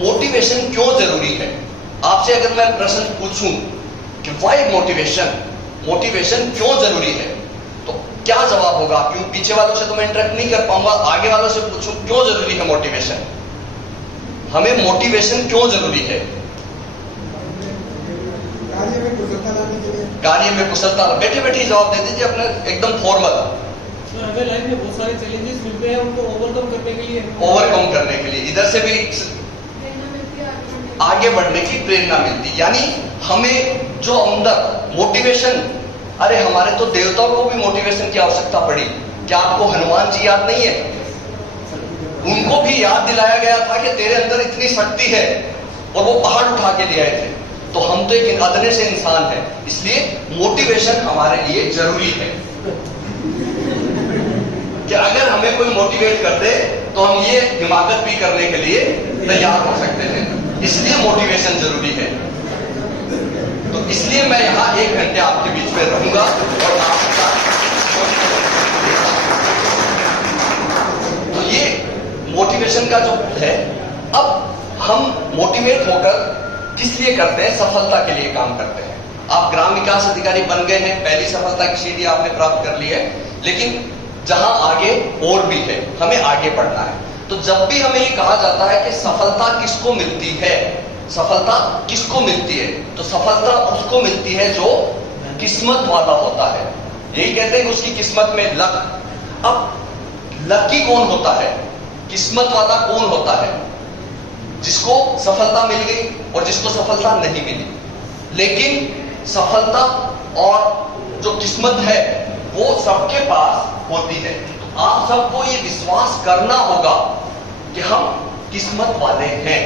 Motivation क्यों जरूरी है? आपसे अगर मैं प्रश्न पूछूं कि व्हाई मोटिवेशन, मोटिवेशन क्यों जरूरी है, तो क्या जवाब होगा? क्यों पीछे वालों से तो मैं इंटरेक्ट नहीं कर पाऊंगा, आगे वालों से पूछूं क्यों जरूरी है मोटिवेशन, हमें मोटिवेशन क्यों जरूरी है? कार्य में कुशलता, बैठे बैठे जवाब दे दीजिए अपने एकदम फॉर्मल। हमें लाइफ में बहुत सारे चैलेंजेस मिलते हैं, उनको ओवरकम करने के लिए, इधर से भी आगे बढ़ने की प्रेरणा मिलती, यानी हमें जो अंदर मोटिवेशन, अरे हमारे तो देवताओं को भी मोटिवेशन की आवश्यकता पड़ी। क्या आपको हनुमान जी याद नहीं है? उनको भी याद दिलाया गया था कि तेरे अंदर इतनी शक्ति है, और वो पहाड़ उठा के ले आए थे। तो हम तो एक अदने से इंसान है, इसलिए मोटिवेशन हमारे लिए जरूरी है कि अगर हमें कोई मोटिवेट कर दे तो हम ये हिमाकत भी करने के लिए तैयार हो सकते हैं, इसलिए मोटिवेशन जरूरी है। तो इसलिए मैं यहां 1 घंटे आपके बीच में रहूंगा और आपके साथ, तो ये मोटिवेशन का जो है, अब हम मोटिवेट होकर किस लिए करते हैं? सफलता के लिए काम करते हैं। आप ग्राम विकास अधिकारी बन गए हैं, पहली सफलता की सीढ़ी आपने प्राप्त कर ली है, लेकिन जहां आगे और भी है, हमें आगे बढ़ना है। तो जब भी हमें ये कहा जाता है कि सफलता किसको मिलती है, सफलता किसको मिलती है, तो सफलता उसको मिलती है जो किस्मत वाला होता है। यही कहते हैं कि उसकी किस्मत में लक। अब लकी कौन होता है, किस्मत वाला कौन होता है? जिसको सफलता मिल गई और जिसको सफलता नहीं मिली। लेकिन सफलता और जो किस्मत है वो सबके पास होती है। तो आप सबको ये विश्वास करना होगा कि हम किस्मत वाले हैं।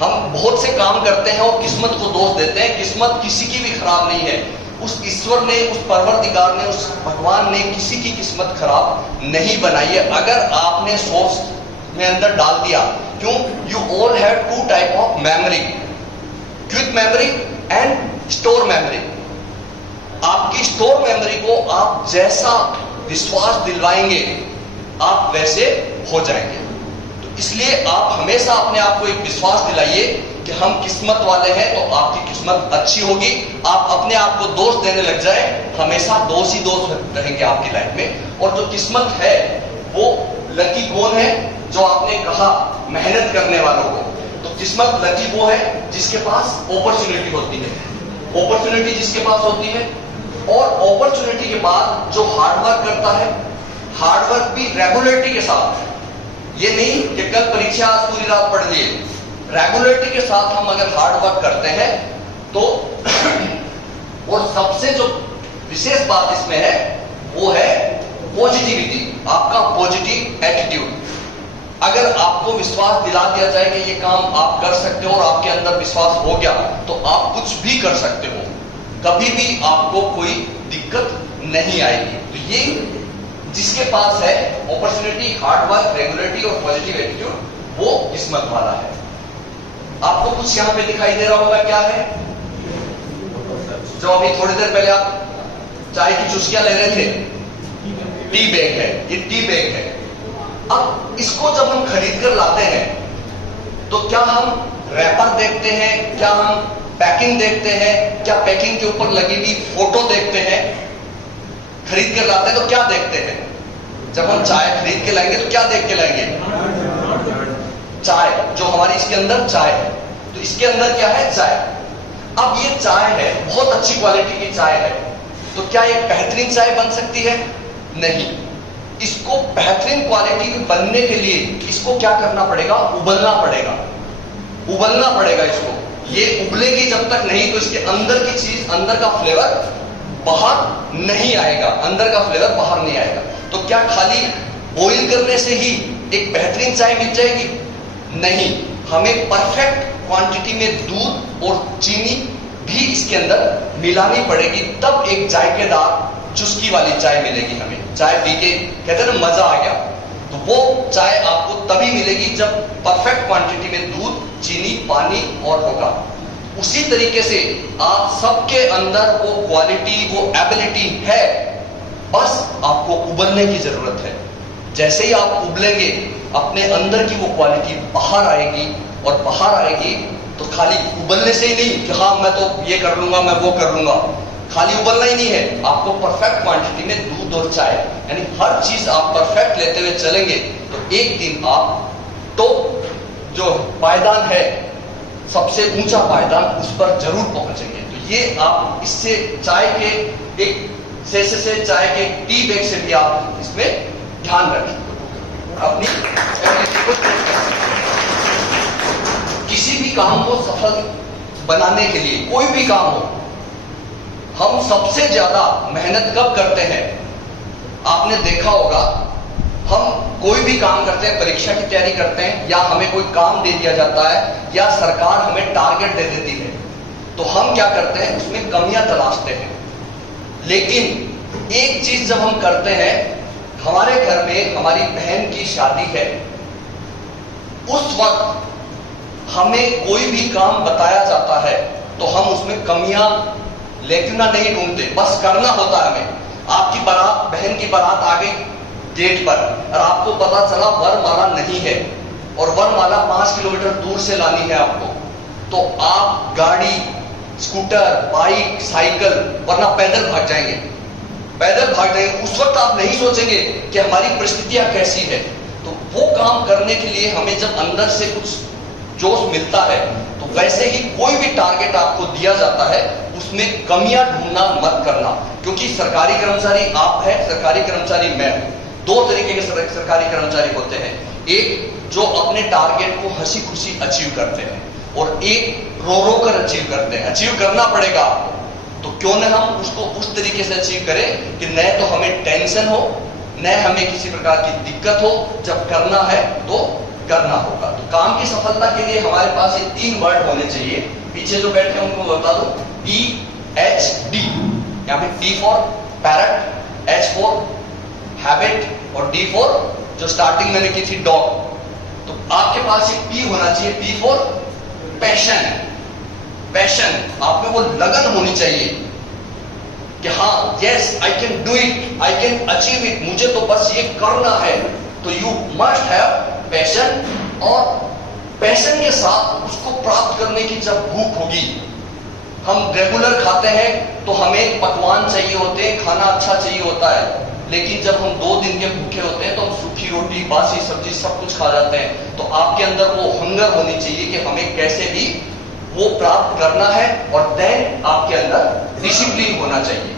हम बहुत से काम करते हैं और किस्मत को दोष देते हैं। किस्मत किसी की भी खराब नहीं है। उस ईश्वर ने, उस परवरदिगार ने, उस भगवान ने किसी की किस्मत खराब नहीं बनाई है। अगर आपने सोच में अंदर डाल दिया, क्यों? You all have 2 type of memory, quick memory and store memory. आपकी स्टोर मेमोरी को आप जैसा विश्वास दिलवाएंगे आप वैसे हो जाएंगे। तो इसलिए आप हमेशा अपने आप को एक विश्वास दिलाइए कि हम किस्मत वाले हैं, तो आपकी किस्मत अच्छी होगी। आप अपने आप को दोष देने लग जाए, हमेशा दोष ही दोष रहेंगे आपकी लाइफ में। और जो किस्मत है वो लकी कौन है? जो आपने कहा मेहनत करने वालों को। तो किस्मत लकी वो है जिसके पास अपॉर्चुनिटी होती है, अपॉर्चुनिटी जिसके पास होती है। और अपॉर्चुनिटी के बाद जो हार्डवर्क करता है, हार्डवर्क भी रेगुलरिटी के साथ। ये नहीं कि कल परीक्षा आज पूरी रात पढ़ लिए, रेगुलरिटी के साथ हम अगर हार्डवर्क करते हैं तो और सबसे जो विशेष बात इसमें है वो है पॉजिटिविटी, आपका पॉजिटिव एटीट्यूड। अगर आपको विश्वास दिला दिया जाए कि ये काम आप कर सकते हो और आपके अंदर विश्वास हो गया, तो आप कुछ भी कर सकते हो, कभी भी आपको कोई दिक्कत नहीं आएगी। तो ये जिसके पास है अपॉर्चुनिटी, हार्डवर्क, रेगुलरिटी और पॉजिटिव एटीट्यूड, वो किस्मत वाला है। आपको कुछ यहां पे दिखाई दे रहा होगा, क्या है? जो अभी थोड़ी देर पहले आप चाय की चुस्कियां ले रहे थे, टी बैग है, ये टी बैग है। अब इसको जब हम खरीद कर लाते हैं तो क्या हम रैपर देखते हैं, क्या हम पैकिंग देखते हैं, क्या पैकिंग के ऊपर लगी हुई फोटो देखते हैं? खरीद कर लाते हैं तो क्या देखते हैं? जब हम चाय खरीद के लाएंगे तो क्या देख के लाएंगे? चाय, जो हमारी इसके अंदर चाय है, तो इसके अंदर क्या है? चाय। अब ये चाय है, बहुत अच्छी क्वालिटी की चाय है, तो क्या एक बेहतरीन चाय बन सकती है? नहीं। इसको बेहतरीन क्वालिटी की बनने के लिए इसको क्या करना पड़ेगा? उबलना पड़ेगा, उबलना पड़ेगा इसको। ये उबलेगी जब तक नहीं तो इसके अंदर की चीज, अंदर का फ्लेवर बाहर नहीं आएगा, अंदर का फ्लेवर बाहर नहीं आएगा। तो क्या खाली बॉईल करने से ही एक बेहतरीन चाय मिल जाएगी? नहीं, हमें परफेक्ट क्वांटिटी में दूध और चीनी भी इसके अंदर मिलानी पड़ेगी, तब एक जायकेदार चुस्की वाली चाय मिलेगी हमें। चाय पी के कहते हैं ना मजा आ गया, तो वो चाय आपको तभी मिलेगी जब परफेक्ट क्वांटिटी में दूध, चीनी, पानी और होगा। उसी तरीके से आप सबके अंदर वो क्वालिटी, वो एबिलिटी है, बस आपको उबलने की जरूरत है। जैसे ही आप उबलेंगे अपने अंदर की वो क्वालिटी बाहर आएगी, और बाहर आएगी तो खाली उबलने से ही नहीं कि हाँ मैं तो ये कर लूंगा, मैं वो कर लूंगा, खाली उबलना ही नहीं है, आपको परफेक्ट क्वांटिटी में दूध और चाय यानी हर चीज आप परफेक्ट लेते हुए चलेंगे तो एक दिन आप टॉप जो पायदान है, सबसे ऊंचा पायदान, उस पर जरूर पहुंचेंगे। तो ये आप इससे चाय के एक से चाय के टी बैग से भी आप इसमें ध्यान रखें अपनी एबिलिटी को टेस्ट करें। किसी भी काम को सफल बनाने के लिए, कोई भी काम हो, हम सबसे ज्यादा मेहनत कब करते हैं? आपने देखा होगा, हम कोई भी काम करते हैं, परीक्षा की तैयारी करते हैं, या हमें कोई काम दे दिया जाता है, या सरकार हमें टारगेट दे देती है, तो हम क्या करते हैं? उसमें कमियां तलाशते हैं। लेकिन एक चीज जब हम करते हैं, हमारे घर में हमारी बहन की शादी है, उस वक्त हमें कोई भी काम बताया जाता है तो हम उसमें कमियां लेकिन नहीं ढूंढते, बस करना होता है हमें। आपकी बारात, बहन की बारात आ गई गेट पर और आपको पता चला वरमाला नहीं है और वरमाला 5 किलोमीटर दूर से लानी है आपको, तो आप गाड़ी, स्कूटर, बाइक, साइकिल, वरना पैदल भाग जाएंगे, पैदल भाग जाएंगे। उस वक्त आप नहीं सोचेंगे कि हमारी परिस्थितियां कैसी है। तो वो काम करने के लिए हमें जब अंदर से कुछ जोश मिलता है, तो वैसे ही कोई भी टारगेट आपको दिया जाता है, उसमें कमियां ढूंढना मत करना, क्योंकि सरकारी कर्मचारी आप हैं, सरकारी कर्मचारी मैं हूं। दो तरीके के सरकारी कर्मचारी होते हैं, एक जो अपने टारगेट को हंसी खुशी अचीव करते हैं, और एक रो रो कर अचीव करते हैं। अचीव करना पड़ेगा आपको, तो क्यों न हम उसको उस तरीके से अचीव करें कि न तो हमें टेंशन हो, न हमें किसी प्रकार की दिक्कत हो। जब करना है तो करना होगा। तो काम की सफलता के लिए हमारे पास ये 3 वर्ड होने चाहिए। पीछे जो बैठे हैं उनको बता दो, PHD, यहाँ पे P for parrot, H for habit और D फॉर जो स्टार्टिंग मैंने की थी डॉग। तो आपके पास ये P होना चाहिए, P फॉर पैशन। पैशन, आप में वो लगन होनी चाहिए कि हाँ, yes I can do it, I can achieve it, मुझे तो बस ये करना है। तो यू मस्ट हैव पैशन, और पैशन के साथ उसको प्राप्त करने की जब भूख होगी, हम रेगुलर खाते हैं तो हमें पकवान चाहिए होते हैं, खाना अच्छा चाहिए होता है, लेकिन जब हम 2 दिन के भूखे होते हैं तो हम सूखी रोटी, बासी सब्जी सब कुछ खा जाते हैं। तो आपके अंदर वो हंगर होनी चाहिए कि हमें कैसे भी वो प्राप्त करना है, और देन आपके अंदर डिसिप्लिन होना चाहिए।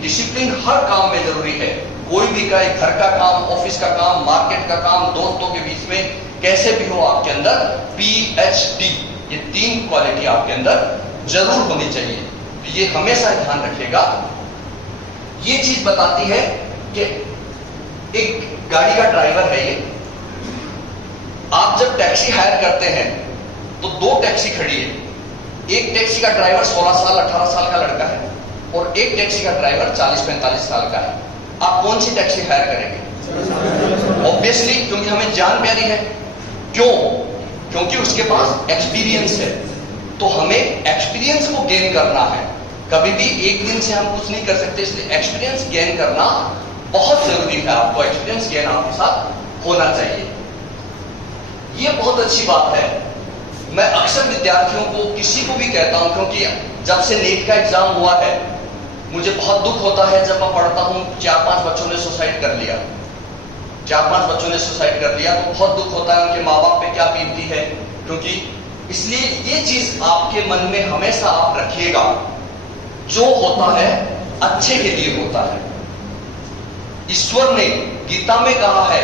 डिसिप्लिन हर काम में जरूरी है। कोई भी का, घर का काम, ऑफिस का काम, मार्केट का काम, दोस्तों के बीच में कैसे भी हो, आपके अंदर PHD, ये 3 क्वालिटी आपके अंदर जरूर होनी चाहिए। तो ये हमेशा ध्यान रखिएगा। ये चीज बताती है कि एक गाड़ी का ड्राइवर है ये, आप जब टैक्सी हायर करते हैं तो 2 टैक्सी खड़ी है। एक टैक्सी का ड्राइवर 16 साल 18 साल का लड़का है, और एक टैक्सी का ड्राइवर 40-45 साल का है। आप कौन सी टैक्सी हायर करेंगे? ऑब्वियसली, क्योंकि हमें जान प्यारी है। क्यों? क्योंकि उसके पास एक्सपीरियंस है। तो हमें एक्सपीरियंस को गेन करना है। कभी भी एक दिन से हम कुछ नहीं कर सकते, इसलिए एक्सपीरियंस गेन करना बहुत जरूरी है। आपको एक्सपीरियंस गेन आपके साथ होना चाहिए। ये बहुत अच्छी बात है। मैं अक्सर विद्यार्थियों को, किसी को भी कहता हूं, क्योंकि जब से नीट का एग्जाम हुआ है, मुझे बहुत दुख होता है जब मैं पढ़ता हूं 4-5 बच्चों ने सुसाइड कर लिया, 4-5 बच्चों ने सुसाइड कर लिया, तो बहुत दुख होता है। उनके माँ बाप पे क्या बीतती है, क्योंकि इसलिए ये चीज आपके मन में हमेशा आप रखिएगा, जो होता है अच्छे के लिए होता है। ईश्वर ने गीता में कहा है,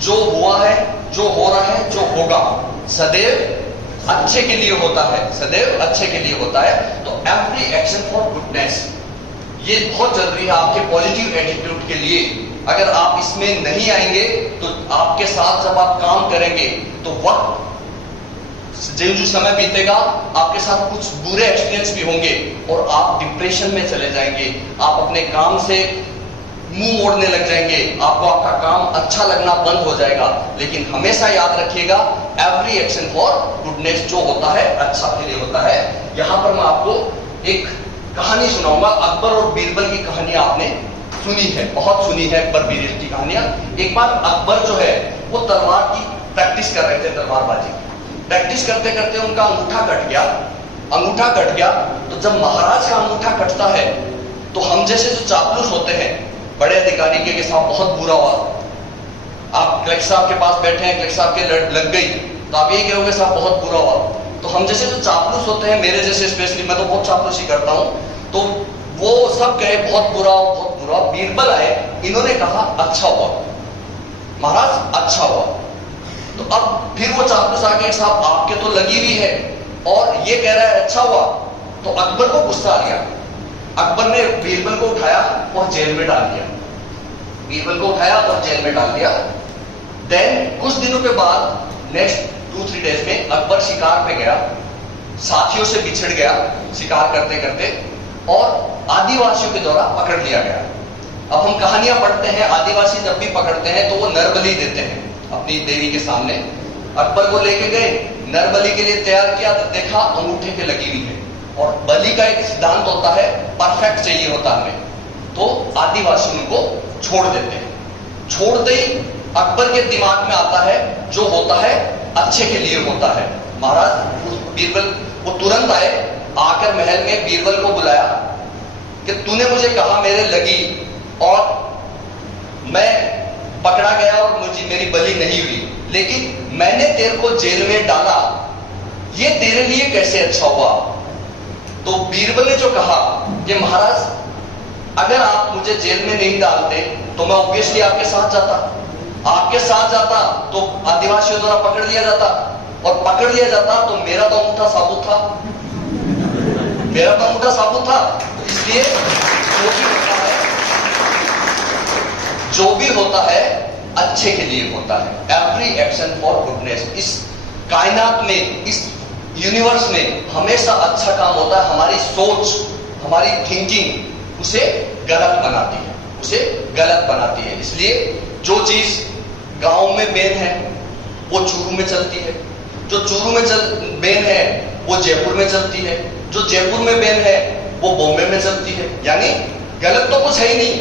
जो हुआ है, जो हो रहा है, जो होगा, सदैव अच्छे के लिए होता है, सदैव अच्छे के लिए होता है। तो एवरी एक्शन फॉर गुडनेस, ये बहुत जरूरी है आपके पॉजिटिव एटीट्यूड के लिए। अगर आप इसमें नहीं आएंगे तो आपके साथ जब आप काम करेंगे तो वक्त जो समय बीतेगा, आपके साथ कुछ बुरे एक्सपीरियंस भी होंगे और आप डिप्रेशन में चले जाएंगे। आप अपने काम से मुंह मोड़ने लग जाएंगे, आपको आपका काम अच्छा लगना बंद हो जाएगा। लेकिन हमेशा याद रखिएगा, एवरी एक्शन फॉर गुडनेस, जो होता है अच्छा के लिए होता है। यहां पर मैं आपको एक कहानी सुनाऊंगा। अकबर और बीरबल की कहानी आपने सुनी है, बहुत सुनी है अकबर बीरबल की कहानियां। एक बार अकबर जो है वो तलवार की प्रैक्टिस कर रहे थे, तलवारबाजी की प्रैक्टिस करते करते उनका अंगूठा कट गया। अंगूठा कट गया तो जब महाराज का अंगूठा कटता है तो हम जैसे जो चापलूस होते हैं, बड़े अधिकारी के साथ बहुत बुरा हुआ, आप कलेक्टर साहब के पास बैठे हैं, कलेक्टर साहब के लग गई तो आप यही कहोगे साहब बहुत बुरा हुआ। तो हम जैसे जो चापलूस होते हैं, मेरे जैसे स्पेशली, मैं तो बहुत चापलूसी करता हूं, तो वो सब कहे बहुत बुरा हो, बहुत बुरा। बीरबल आए, इन्होंने कहा अच्छा हुआ महाराज, अच्छा हुआ। तो अब फिर वो चापलूस आके साहब आपके तो लगी हुई है और ये कह रहा है अच्छा हुआ। तो अकबर को गुस्सा आ गया। अकबर ने बीरबल को उठाया और जेल में डाल दिया। बीरबल को उठाया और जेल में डाल दिया। देन कुछ दिनों के बाद नेक्स्ट 2-3 डेज में अकबर शिकार पे गया, साथियों से बिछड़ गया शिकार करते करते और आदिवासियों के द्वारा पकड़ लिया गया। अब हम कहानियां पढ़ते हैं, आदिवासी जब भी पकड़ते हैं तो वो नरबलि देते हैं अपनी देवी के सामने। अकबर को लेके गए, नरबलि के लिए तैयार किया तो देखा अंगूठे पे लगी हुई है। और बलि का एक सिद्धांत होता है, परफेक्ट चाहिए होता हमें, तो आदिवासी उनको छोड़ देते हैं। छोड़ते ही अकबर के दिमाग में आता है जो होता है अच्छे के लिए होता है। महाराज बीरबल वो तुरंत आए, आकर महल में बीरबल को बुलाया कि तूने मुझे कहा मेरे लगी और मैं पकड़ा गया और मुझे मेरी बलि नहीं हुई, लेकिन मैंने तेरे को जेल में डाला, ये तेरे लिए कैसे अच्छा हुआ? तो बीरबल ने जो कहा कि महाराज अगर आप मुझे जेल में नहीं डालते तो मैं ऑब्वियसली आपके साथ जाता, आपके साथ जाता तो आदिवासियों द्वारा पकड़ लिया जाता, और पकड़ लिया जाता तो मेरा तो अंगूठा साबुत था, मेरा तो अंगूठा साबुत था। तो इसलिए जो भी होता है अच्छे के लिए होता है। Every action for goodness. इस कायनात में, इस यूनिवर्स में हमेशा अच्छा काम होता है। हमारी सोच, हमारी थिंकिंग उसे गलत बनाती है, उसे गलत बनाती है। इसलिए जो चीज गांव में बेन है वो चूरू में चलती है, जो चूरू में बेन है वो जयपुर में चलती है, जो जयपुर में बेन है वो बॉम्बे में चलती है। यानी गलत तो कुछ है ही नहीं,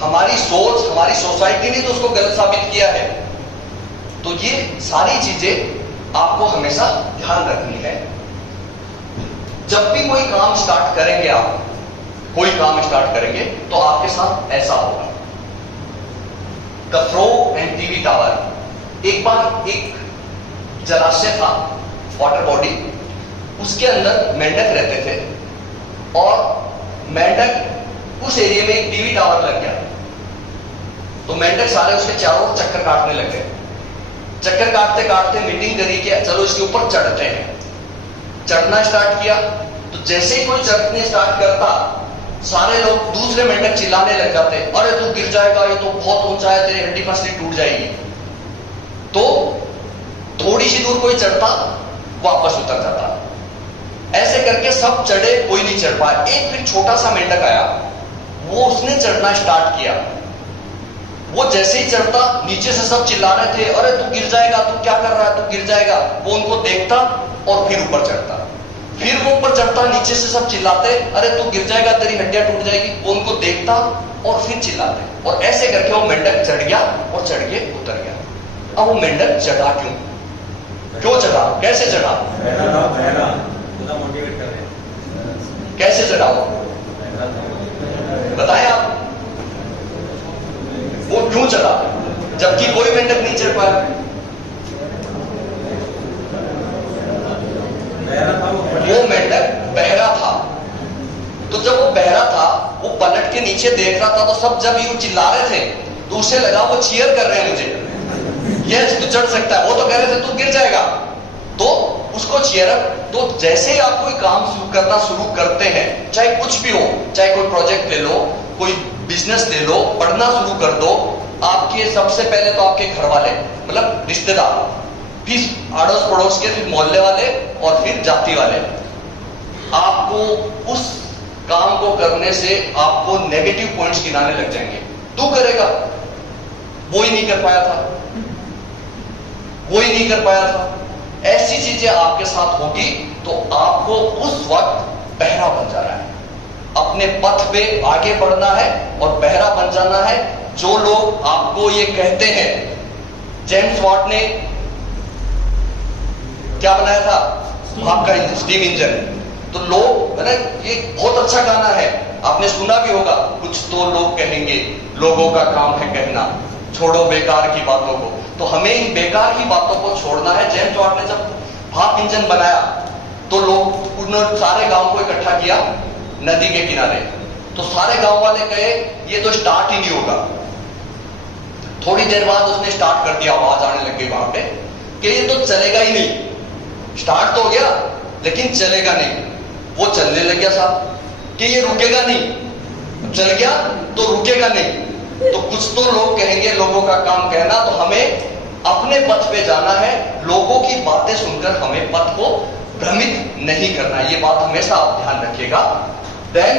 हमारी सोच, हमारी सोसाइटी ने तो उसको गलत साबित किया है। तो ये सारी चीजें आपको हमेशा ध्यान रखनी है। जब भी कोई काम स्टार्ट करेंगे, आप कोई काम स्टार्ट करेंगे तो आपके साथ ऐसा होगा। The fro and TV tower. एक बार एक जलाशय था, वाटर बॉडी, उसके अंदर मेंढक रहते थे और मेंढक उस एरिया में एक टीवी टावर लग गया। तो मेंढक सारे उसके चारों ओर चक्कर काटने लग गए। चक्कर काटते काटते मीटिंग करी कि चलो इसके ऊपर चढ़ते हैं। चढ़ना स्टार्ट किया तो जैसे ही कोई चढ़ने स्टार्ट करता, सारे लोग दूसरे मेंढक चिल्लाने लग जाते, अरे तू गिर जाएगा, ये तो बहुत ऊंचा है, तेरी हड्डी पसली टूट जाएगी। तो थोड़ी सी दूर कोई चढ़ता, वापस उतर जाता। ऐसे करके सब चढ़े, कोई नहीं चढ़ पाया। एक फिर छोटा सा मेंढक आया, वो उसने चढ़ना स्टार्ट किया। वो जैसे ही चढ़ता, नीचे से सब चिल्ला रहे थे, अरे तू गिर जाएगा, तू क्या कर रहा है, तू गिर जाएगा। वो उनको देखता और फिर ऊपर चढ़ता। फिर वो ऊपर चढ़ता, नीचे से सब चिल्लाते, अरे तू गिर जाएगा, तेरी हड्डियां टूट जाएगी। वो उनको देखता और फिर चिल्लाते, और ऐसे करके वो मेंढक चढ़ गया और चढ़ के उतर गया। अब वो मेंढक चढ़ा क्यों चढ़ा, कैसे चढ़ा, कैसे चढ़ा वो बताएं आप। वो क्यों चढ़ा जबकि कोई मेंढक नहीं चढ़ पाया? वो मेंढक बहरा था। तो जब वो बहरा था, वो पलट के नीचे देख रहा था, तो सब जब यूं चिल्ला रहे थे तो उसे लगा वो चीयर कर रहे हैं मुझे, यस तू चढ़ सकता है। वो तो कह रहे थे तू गिर जाएगा, तो उसको चीयर अप। तो जैसे ही आप कोई काम करना शुरू करते हैं, चाहे कुछ भी हो, चाहे कोई प्रोजेक्ट ले लो, कोई बिजनेस ले लो, पढ़ना शुरू कर दो, आपके सबसे पहले तो आपके घर वाले, मतलब रिश्तेदार, फिर अड़ोस पड़ोस के, फिर मोहल्ले वाले और फिर जाति वाले, आपको उस काम को करने से आपको नेगेटिव पॉइंट्स गिनाने लग जाएंगे। तू करेगा, वो ही नहीं कर पाया था, वो ही नहीं कर पाया था। ऐसी चीजें आपके साथ होगी तो आपको उस वक्त बहरा बन जा रहा है। अपने पथ पे आगे बढ़ना है और बहरा बन जाना है। जो लोग आपको ये कहते हैं, जेम्स वाट ने क्या बनाया था? आपका स्टीम इंजन। तो लोग है ना, ये बहुत अच्छा गाना है, आपने सुना भी होगा, कुछ तो लोग कहेंगे, लोगों का काम है कहना, छोड़ो बेकार की बातों को। तो हमें इन बेकार की बातों को छोड़ना है। जेम्स वाट ने जब भाप इंजन बनाया तो लोग उन्होंने सारे गांव को इकट्ठा किया नदी के किनारे। तो सारे गांव वाले कहे ये तो स्टार्ट ही नहीं होगा। थोड़ी देर बाद उसने स्टार्ट कर दिया, आवाज आने लग गई वहां पे कि ये तो चलेगा ही नहीं। स्टार्ट तो हो गया लेकिन चलेगा नहीं। वो चलने लग गया साहब कि ये रुकेगा नहीं, चल गया तो रुकेगा नहीं। तो कुछ तो लोग कहेंगे, लोगों का काम कहना। तो हमें अपने पथ पे जाना है, लोगों की बातें सुनकर हमें पथ को भ्रमित नहीं करना। ये बात हमेशा आप ध्यान रखिएगा। देन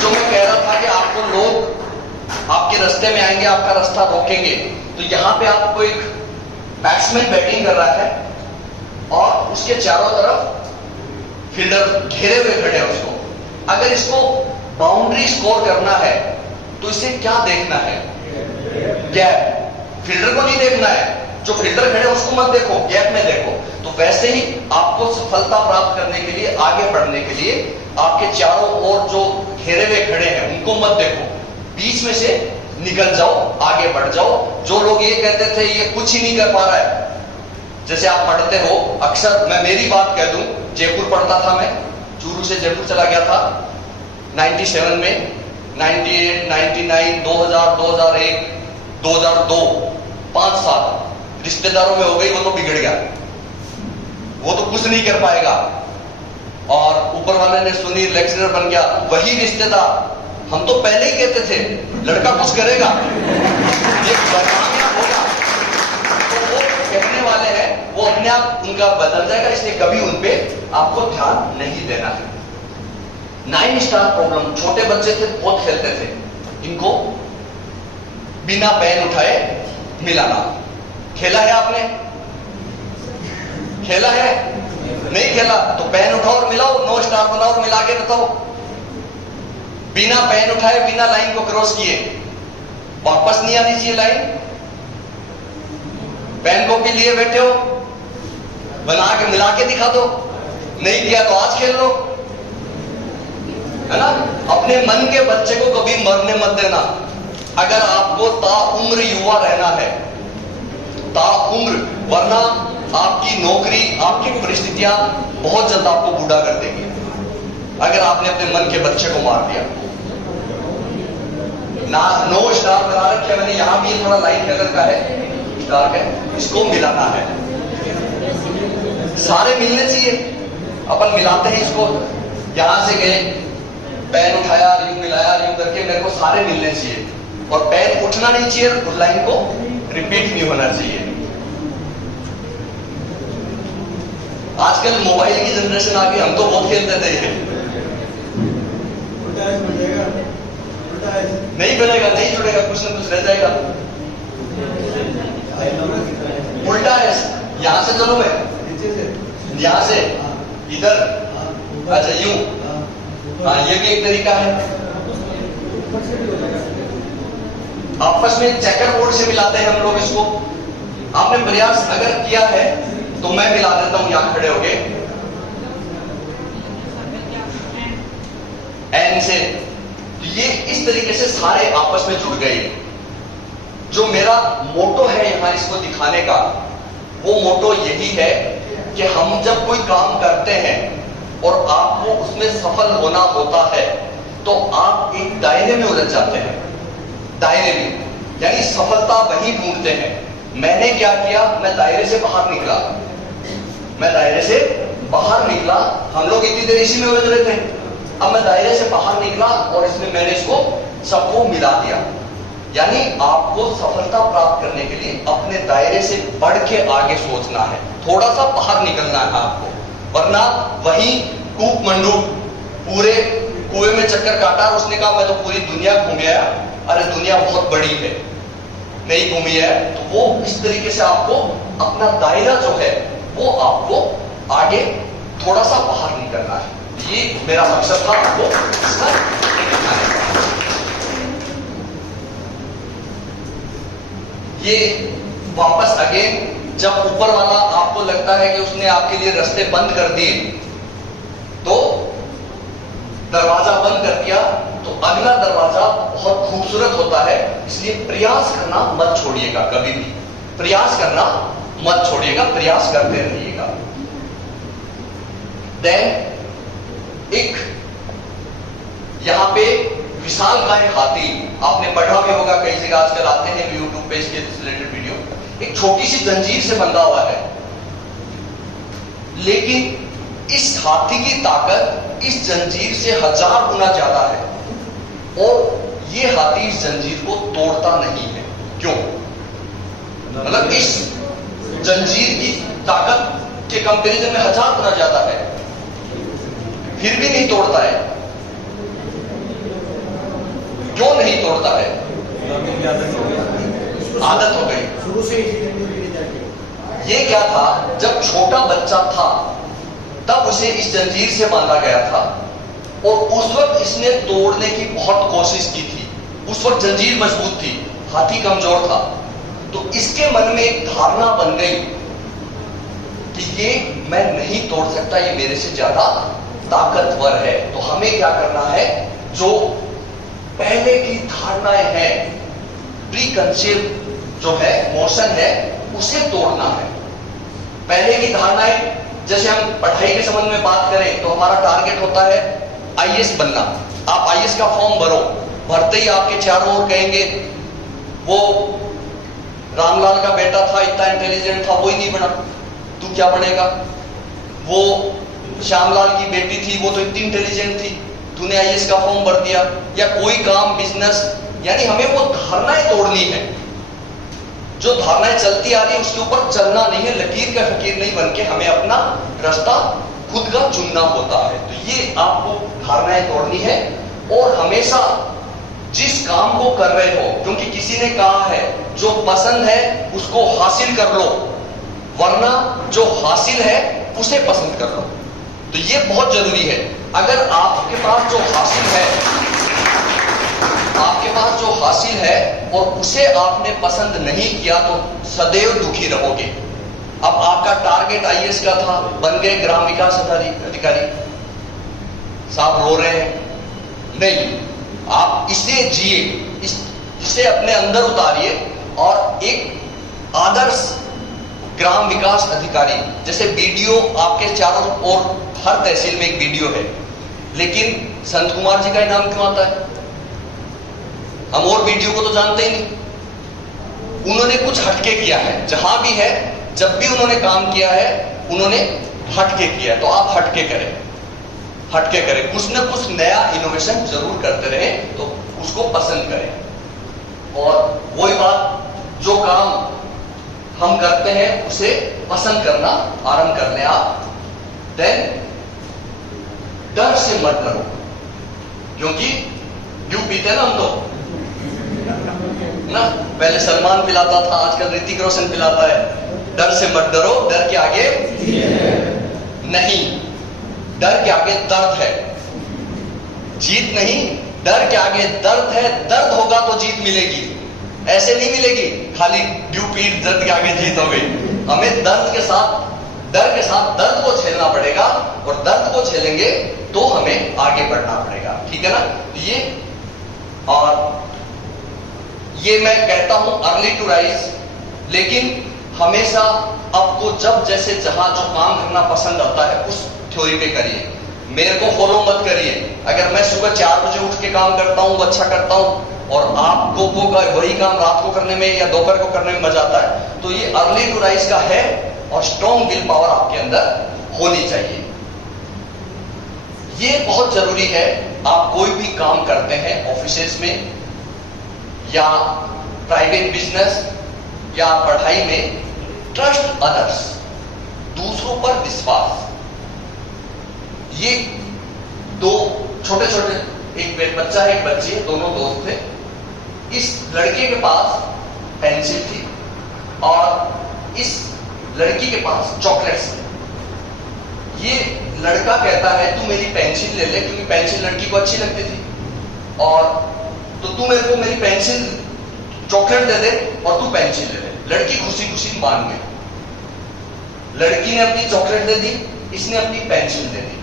जो मैं कह रहा था कि आपको लोग आपके रास्ते में आएंगे, आपका रास्ता रोकेंगे। तो यहां पे आपको एक बैट्समैन बैटिंग कर रहा है और उसके चारों तरफ फील्डर घेरे हुए खड़े हैं उसको। अगर इसको बाउंड्री स्कोर करना है तो इसे क्या देखना है? गैप। फील्डर को नहीं देखना है, जो फील्डर खड़े उसको मत देखो, गैप में देखो। तो वैसे ही आपको सफलता प्राप्त करने के लिए, आगे बढ़ने के लिए, आपके चारों ओर जो घेरे हुए खड़े हैं उनको मत देखो, बीच में से निकल जाओ, आगे बढ़ जाओ। जो लोग ये कहते थे ये कुछ ही नहीं कर पा रहा है, जैसे आप पढ़ते हो अक्सर, मैं मेरी बात कह दूं, जयपुर पढ़ता था मैं, चूरू से जयपुर चला गया था 97 में, 98, 99, 2000, 2001, 2002, 5 साल रिश्तेदारों में हो गई। वो तो बिगड़ गया, वो तो कुछ नहीं कर पाएगा। और ऊपर वाले ने सुनी, लेक्चरर बन गया। वही रिश्तेदार, हम तो पहले ही कहते थे लड़का कुछ करेगा, ये कामयाब होगा। तो वो कहने वाले हैं, वो अपने आप उनका बदल जाएगा, इसलिए कभी उनपे आपको ध्यान नहीं देना है। 9 स्टार प्रॉब्लम, छोटे बच्चे थे, बहुत खेलते थे, इनको बिना पेन उठाए मिलाना। खेला है आपने? खेला है? नहीं खेला तो पेन उठाओ और मिलाओ, 9 स्टार बनाओ और मिला के बताओ। बिना पेन उठाए, बिना लाइन को क्रॉस किए, वापस नहीं आनी चाहिए लाइन। पेन कॉपी लिए बैठे हो, बना के मिला के दिखा दो। नहीं किया तो आज खेल लो, है ना? अपने मन के बच्चे को कभी मरने मत देना। अगर आपको ताउम्र युवा रहना है, ताउम्र, वरना आपकी नौकरी, आपकी परिस्थितियां बहुत जल्द आपको बूढ़ा कर देंगी अगर आपने अपने मन के बच्चे को मार दिया। ना 9 स्टार बना रखे मैंने, यहां भी थोड़ा लाइट कलर का है, स्टार का, इसको मिलाना है। सारे मिलने चाहिए, अपन मिलाते हैं इसको। यहां से गए, पेन उठाया, यूं मिलाया, यूं करके मेरे को सारे मिलने चाहिए। और पेन उठना नहीं चाहिए, उस लाइन को रिपीट नहीं होना चाहिए। आजकल मोबाइल की जनरेशन आ गई, हम तो बहुत खेलते थे ये। नहीं बनेगा, नहीं जुड़ेगा, कुछ ना कुछ रह जाएगा। उल्टा है, यहां से चलो, मैं यहां से इधर, अच्छा यूं, हाँ ये भी एक तरीका है। आपस में चेकर बोर्ड से मिलाते हैं हम लोग इसको। आपने प्रयास अगर किया है तो मैं मिला देता हूं, यहां खड़े होके एन से। तो ये इस तरीके से सारे आपस में जुड़ गए। जो मेरा मोटो है यहां इसको दिखाने का, वो मोटो यही है कि हम जब कोई काम करते हैं और आपको उसमें सफल होना होता है तो आप एक दायरे में उलझ जाते हैं। दायरे में यानी सफलता वही ढूंढते हैं। मैंने क्या किया, मैं दायरे से बाहर निकला, मैं दायरे से बाहर निकला। हम लोग इतनी देर इसी में उलझ रहे थे, अब मैं दायरे से बाहर निकला और इसमें मैंने इसको सबको मिला दिया। यानी आपको सफलता प्राप्त करने के लिए अपने दायरे से बढ़ के आगे सोचना है, थोड़ा सा बाहर निकलना है आपको। वरना वही कूप मंडूक, पूरे कुएं में चक्कर काटा और उसने कहा मैं तो पूरी दुनिया घूम आया, अरे दुनिया बहुत बड़ी है, नहीं घूमी है। तो वो इस तरीके से आपको अपना दायरा जो है वो आपको आगे थोड़ा सा बाहर निकलना है। ये मेरा मकसद था आपको इसका दिखाने का। ये वापस अगेन जब ऊपर वाला आपको लगता है कि उसने आपके लिए रास्ते बंद कर दिए, तो दरवाजा बंद कर दिया, तो अगला दरवाजा बहुत खूबसूरत होता है। इसलिए प्रयास करना मत छोड़िएगा, कभी भी प्रयास करना मत छोड़िएगा, प्रयास करते रहिएगा। देन एक यहां पे विशालकाय हाथी, आपने पढ़ा भी होगा, कई जगह आजकल आते हैं यूट्यूब पे इसके रिलेटेड वीडियो। एक छोटी सी जंजीर से बंधा हुआ है, लेकिन इस हाथी की ताकत इस जंजीर से 1000 गुना ज्यादा है और ये हाथी इस जंजीर को तोड़ता नहीं है। क्यों? मतलब इस जंजीर की ताकत के कंपैरिजन में 1000 गुना ज्यादा है, फिर भी नहीं तोड़ता है। क्यों नहीं तोड़ता है? आदत हो गई शुरू से। ये क्या था, जब छोटा बच्चा था तब उसे इस जंजीर से बांधा गया था और उस वक्त इसने तोड़ने की बहुत कोशिश की थी। उस वक्त जंजीर मजबूत थी, हाथी कमजोर था, तो इसके मन में एक धारणा बन गई कि ये मैं नहीं तोड़ सकता, ये मेरे से ज्यादा ताकतवर है। तो हमें क्या करना है, जो पहले की धारणाएं हैं, प्रीकंसीव जो है मोशन है, उसे तोड़ना है। पहले की धारणाएं, जैसे हम पढ़ाई के संबंध में बात करें तो हमारा टारगेट होता है आईएएस बनना। आप आईएएस का फॉर्म भरो, भरते ही आपके चारों ओर कहेंगे वो रामलाल का बेटा था, इतना इंटेलिजेंट था, वो ही नहीं बना, तू क्या बनेगा? वो श्यामलाल की बेटी थी, वो तो इतनी इंटेलिजेंट थी, तूने आईएएस का फॉर्म भर दिया। या कोई काम, बिजनेस, यानी हमें वो धारणाएं तोड़नी है। जो धारणाएं चलती आ रही है उसके ऊपर चलना नहीं है, लकीर का फकीर नहीं बनके हमें अपना रास्ता खुद का चुनना होता है। तो ये आपको धारणाएं तोड़नी है और हमेशा जिस काम को कर रहे हो, क्योंकि किसी ने कहा है जो पसंद है उसको हासिल कर लो, वरना जो हासिल है उसे पसंद कर लो। तो ये बहुत जरूरी है। अगर आपके पास जो हासिल है, आपके पास जो हासिल है और उसे आपने पसंद नहीं किया तो सदैव दुखी रहोगे। अब आपका टारगेट आईएएस का था, बन गए ग्राम विकास अधिकारी, साहब रो रहे हैं, नहीं, आप इसे जिए, इसे अपने अंदर उतारिए और एक आदर्श ग्राम विकास अधिकारी, जैसे बीडीओ आपके चारों ओर, हर तहसील में एक बीडीओ है, लेकिन संत कुमार जी का ही नाम क्यों आता है? हम और बीडीओ को तो जानते ही नहीं। उन्होंने कुछ हटके किया है, जहां भी है, जब भी उन्होंने काम किया है उन्होंने हटके किया। तो आप हटके करें, हटके करें, कुछ ना कुछ नया इनोवेशन जरूर करते रहे, तो उसको पसंद करें। और वही बात, जो काम हम करते हैं उसे पसंद करना आरंभ कर लें आप। देन डर से मत डरो, क्योंकि ड्यू पीते हैं ना हम तो ना, पहले सलमान पिलाता था, आजकल ऋतिक रोशन पिलाता है। डर से मत डरो, डर के आगे नहीं, डर के आगे दर्द है, जीत नहीं, डर के आगे दर्द है। दर्द होगा तो जीत मिलेगी, ऐसे नहीं मिलेगी खाली ड्यू पीट दर्द के आगे जीत हो गई। हमें दर्द के साथ, डर के साथ दर्द को झेलना पड़ेगा और दर्द को झेलेंगे तो हमें आगे बढ़ना पड़ेगा, ठीक है ना? ये और ये मैं कहता हूं अर्ली टू राइज, लेकिन हमेशा आपको जब जैसे जहां जो काम करना पसंद आता है उस थ्योरी पे करिए, मेरे को फॉलो मत करिए। अगर मैं सुबह 4 बजे उठ के काम करता हूं, अच्छा करता हूं, और आपको वो वही काम रात को करने में या दोपहर को करने में मजा आता है, तो ये अर्ली टू राइज का है और स्ट्रॉन्ग विल पावर आपके अंदर होनी चाहिए। ये बहुत जरूरी है। आप कोई भी काम करते हैं ऑफिसेस में या प्राइवेट बिजनेस या पढ़ाई में, ट्रस्ट अदर्स, दूसरों पर विश्वास। ये दो छोटे छोटे, एक बच्चा है एक बच्ची है, दोनों दोस्त थे। इस लड़के के पास पेंसिल थी और इस लड़की के पास चॉकलेट्स थे। ये लड़का कहता है तू मेरी पेंसिल ले ले, क्योंकि पेंसिल लड़की को अच्छी लगती थी, और तो तू मेरे को मेरी पेंसिल चॉकलेट दे दे और तू पेंसिल ले ले। लड़की खुशी खुशी मान गई। लड़की ने अपनी चॉकलेट दे दी, इसने अपनी पेंसिल दे दी।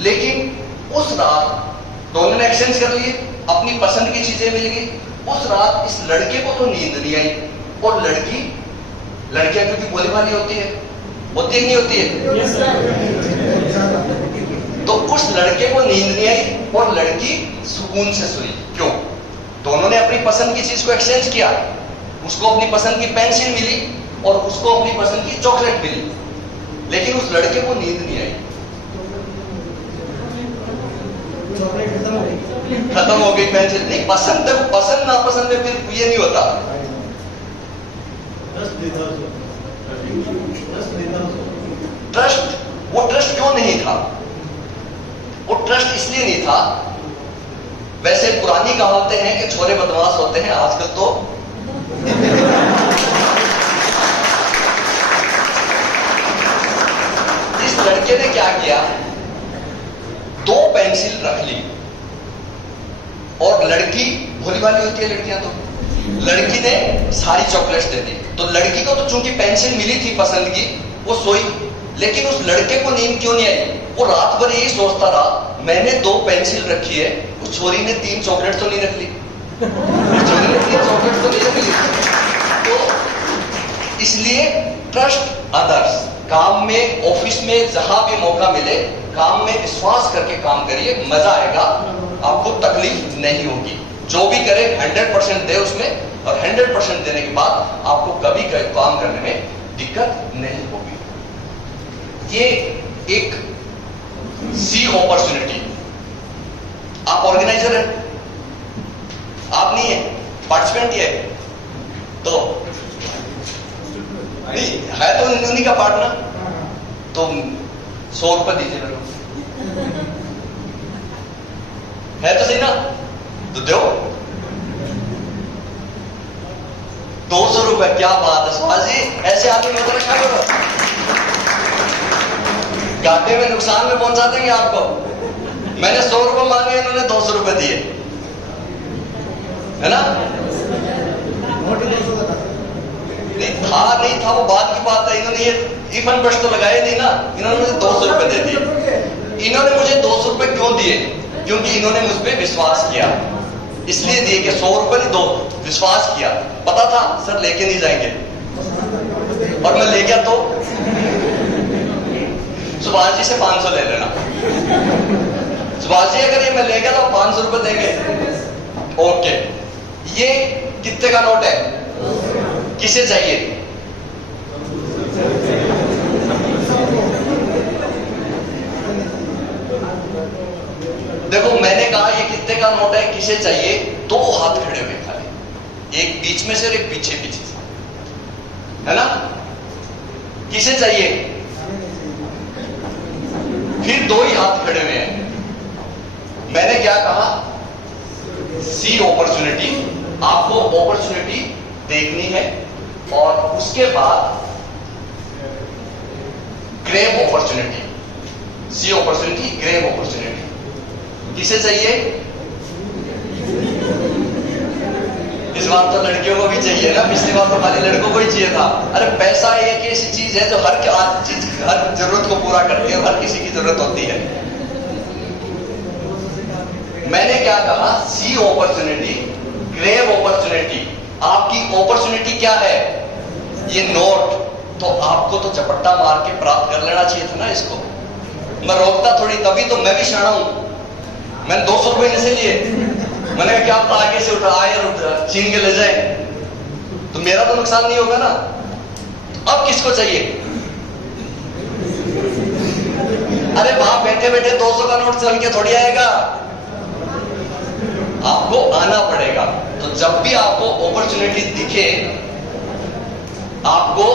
लेकिन उस रात दोनों ने एक्सचेंज कर लिए, अपनी पसंद की चीजें मिल गई। उस रात इस लड़के को तो नींद नहीं आई, और लड़कियां क्योंकि भोली भाली होती है नहीं होती है, तो उस लड़के को नींद नहीं आई और लड़की सुकून से सोई। क्यों? दोनों ने अपनी पसंद की चीज को एक्सचेंज किया। उसको अपनी पसंद की पेंसिल मिली और उसको अपनी पसंद की चॉकलेट मिली, लेकिन उस लड़के को नींद नहीं आई। खत्म हो गई पेंसिल। नहीं, पसंद देखो, पसंद नापसंद में फिर ये नहीं होता। ट्रस्ट, वो ट्रस्ट क्यों नहीं था? वो ट्रस्ट इसलिए नहीं था, वैसे पुरानी कहावतें हैं कि छोरे बदमाश होते हैं, आजकल तो इस लड़के ने क्या किया, 2 पेंसिल रख ली, और लड़की भोली भाली होती है लड़कियां, तो लड़की ने सारी चॉकलेट्स दे दी। तो लड़की को तो चूंकि पेंसिल मिली थी पसंद की, वो सोई। लेकिन उस लड़के को नींद क्यों नहीं आई? वो रात भर यही सोचता रहा, मैंने 2 पेंसिल रखी है, उस छोरी ने 3 चॉकलेट तो नहीं रख ली, छोरी ने 3 चॉकलेट तो नहीं रख ली। तो इसलिए ट्रस्ट अदर्स, काम में, ऑफिस में, जहां भी मौका मिले, काम में विश्वास करके काम करिए, मजा आएगा, आपको तकलीफ नहीं होगी। जो भी करे 100% दे उसमें, और 100% देने के बाद आपको कभी काम करने में दिक्कत नहीं होगी। ये एक सी अपॉर्चुनिटी। आप ऑर्गेनाइजर है, आप नहीं है, पार्टिसिपेंट ही है, तो नहीं है, तो उन्हीं का पार्टनर, तो 100 रुपए दीजिए मेरे को, है तो सही ना, तो दो 200 रुपए। क्या बात है सुभाषजी, ऐसे आदमी मत रखा करो, घाटे में, नुकसान में पहुंचा देंगे आपको। मैंने 100 रुपए मांगे, इन्होंने 200 रुपए दिए, है ना? नहीं था, वो बात की बात है। इन्होंने ये इफन ब्रश तो लगाए नहीं ना, इन्होंने मुझे 200 रुपए दे दिए। इन्होंने मुझे 200 रुपए क्यों दिए? क्योंकि इन्होंने मुझ पर विश्वास किया, इसलिए दिए कि 100 रुपए नहीं, 2 विश्वास किया। पता था सर लेके नहीं जाएंगे, और मैं ले गया, तो सुभाष जी से 500 ले लेना। सुभाष जी अगर ये मैं ले गया तो 500 रुपए देंगे, ओके। ये कितने का नोट है, किसे चाहिए? देखो मैंने कहा ये कितने का नोट है, किसे चाहिए? 2 हाथ खड़े हुए खाली, एक बीच में से और एक पीछे से, है ना? किसे चाहिए? फिर 2 ही हाथ खड़े हुए हैं। मैंने क्या कहा? सी अपॉर्चुनिटी, आपको अपॉर्चुनिटी देखनी है, और उसके बाद ग्रेब अपॉर्चुनिटी। सी अपॉर्चुनिटी, ग्रेब अपॉर्चुनिटी। किसे चाहिए? इस बार तो लड़कियों को भी चाहिए ना, पिछली बार तो खाली लड़कों को ही चाहिए था। अरे पैसा एक ऐसी चीज है जो हर जरूरत को पूरा करती है, हर किसी की जरूरत होती है। मैंने क्या कहा? सी अपॉर्चुनिटी, ग्रेब अपॉर्चुनिटी। आपकी अपॉर्चुनिटी क्या है? ये नोट, तो आपको तो झपट्टा मार के प्राप्त कर लेना चाहिए था ना इसको। मैं रोकता थोड़ी, तभी तो मैं भी शाना हूं। मैंने 200 रुपए इनसे लिए, मैंने कहा क्या आप आगे से उठा आए और छीन के ले जाए, तो मेरा तो नुकसान नहीं होगा ना। अब किसको चाहिए? अरे वहां बैठे बैठे 200 का नोट चल के थोड़ी आएगा, आपको आना पड़ेगा। तो जब भी आपको अपॉर्चुनिटी दिखे, आपको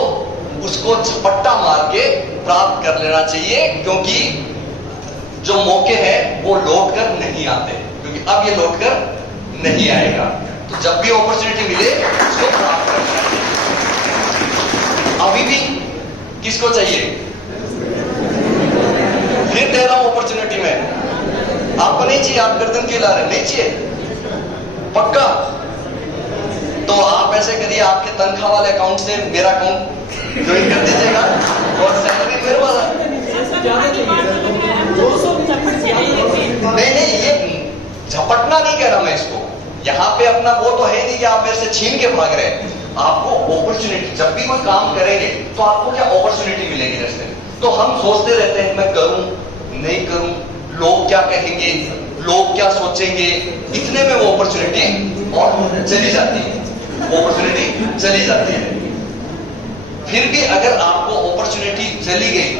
उसको झपट्टा मार के प्राप्त कर लेना चाहिए, क्योंकि जो मौके हैं वो लौट कर नहीं आते, क्योंकि अब ये लौट कर नहीं आएगा। तो जब भी अपॉर्चुनिटी मिले उसको प्राप्त करना चाहिए। अभी भी किसको चाहिए? फिर दे रहा हूं अपॉर्चुनिटी में। आपको नहीं चाहिए, आप गर्दन क्यों ला रहे हैं? नहीं चाहिए पक्का? तो आप ऐसे करिए, आपके तनख्वाह वाले अकाउंट से मेरा अकाउंट ज्वाइन कर दीजिएगा और सैलरी मेरे वाला। नहीं नहीं, ये झपटना नहीं कह रहा मैं इसको। यहाँ पे अपना वो तो है नहीं कि आप मेरे से छीन के भाग रहे हैं। आपको अपॉर्चुनिटी, जब भी कोई काम करेंगे तो आपको क्या अपॉर्चुनिटी मिलेगी रास्ते में। तो हम सोचते रहते हैं मैं करूं नहीं करूं, लोग क्या कहेंगे, लोग क्या सोचेंगे, इतने में वो अपॉर्चुनिटी और चली जाती है, अपॉर्चुनिटी चली जाती है। फिर भी अगर आपको अपॉर्चुनिटी चली गई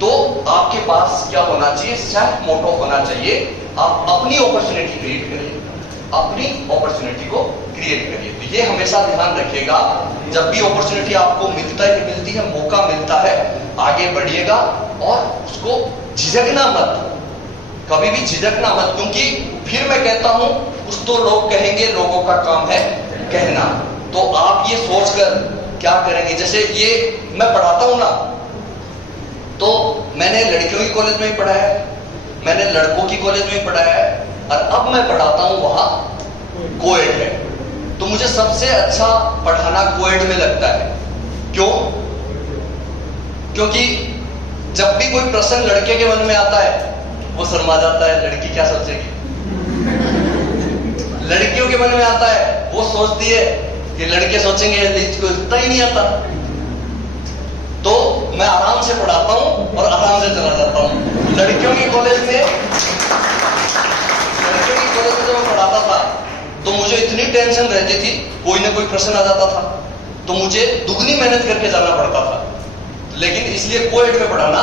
तो आपके पास क्या होना चाहिए? सेल्फ मोटो होना चाहिए। आप अपनी अपॉर्चुनिटी क्रिएट करिए, अपनी अपॉर्चुनिटी को क्रिएट करिए। तो ये हमेशा ध्यान रखिएगा, जब भी अपॉर्चुनिटी आपको मिलती है, मौका मिलता है, आगे बढ़िएगा और उसको झिझकना मत, कभी भी झिझकना मत। क्योंकि फिर मैं कहता हूं कुछ तो लोग कहेंगे, लोगों का काम है कहना। तो आप ये सोचकर क्या करेंगे, जैसे ये मैं पढ़ाता हूं ना, तो मैंने लड़कियों की कॉलेज में भी पढ़ाया है, मैंने लड़कों की कॉलेज में भी पढ़ाया है, और अब मैं पढ़ाता हूं वहां कोएड है। तो मुझे सबसे अच्छा पढ़ाना कोएड में लगता है। क्यों? क्योंकि जब भी कोई प्रश्न लड़के के मन में आता है वो शर्मा जाता है, लड़की क्या सोचेगी। लड़कियों के मन में आता है वो सोचती है कि लड़के सोचेंगे इसको इतना ही नहीं आता। तो मैं आराम से पढ़ाता हूं और आराम से चला जाता हूं। लड़कियों की कॉलेज में जब मैं पढ़ाता था तो मुझे इतनी टेंशन रहती थी, कोई ना कोई प्रश्न आ जाता था तो मुझे दुगनी मेहनत करके जाना पड़ता था। लेकिन इसलिए कोएड में पढ़ाना